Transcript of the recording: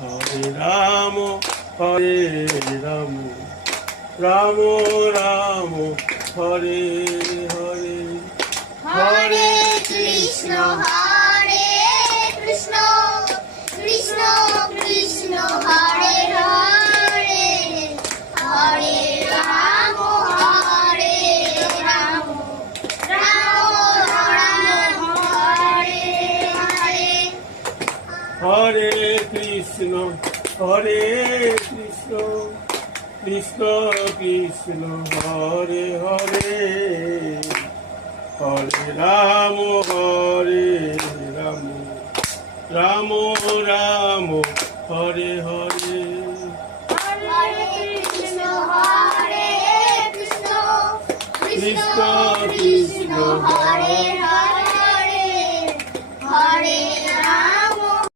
Hare Ram Hare Ram Ram Ram Hare Hare Hare Krishna Krishna Krishna Hare Hare Hare Ram Ram Ram Hare Hare Hare Krishna Krishna Krishna Hare Hare Hare Ram Ram Ram Hare Hare Hare Krishna Krishna Krishna Krishna Hare Hare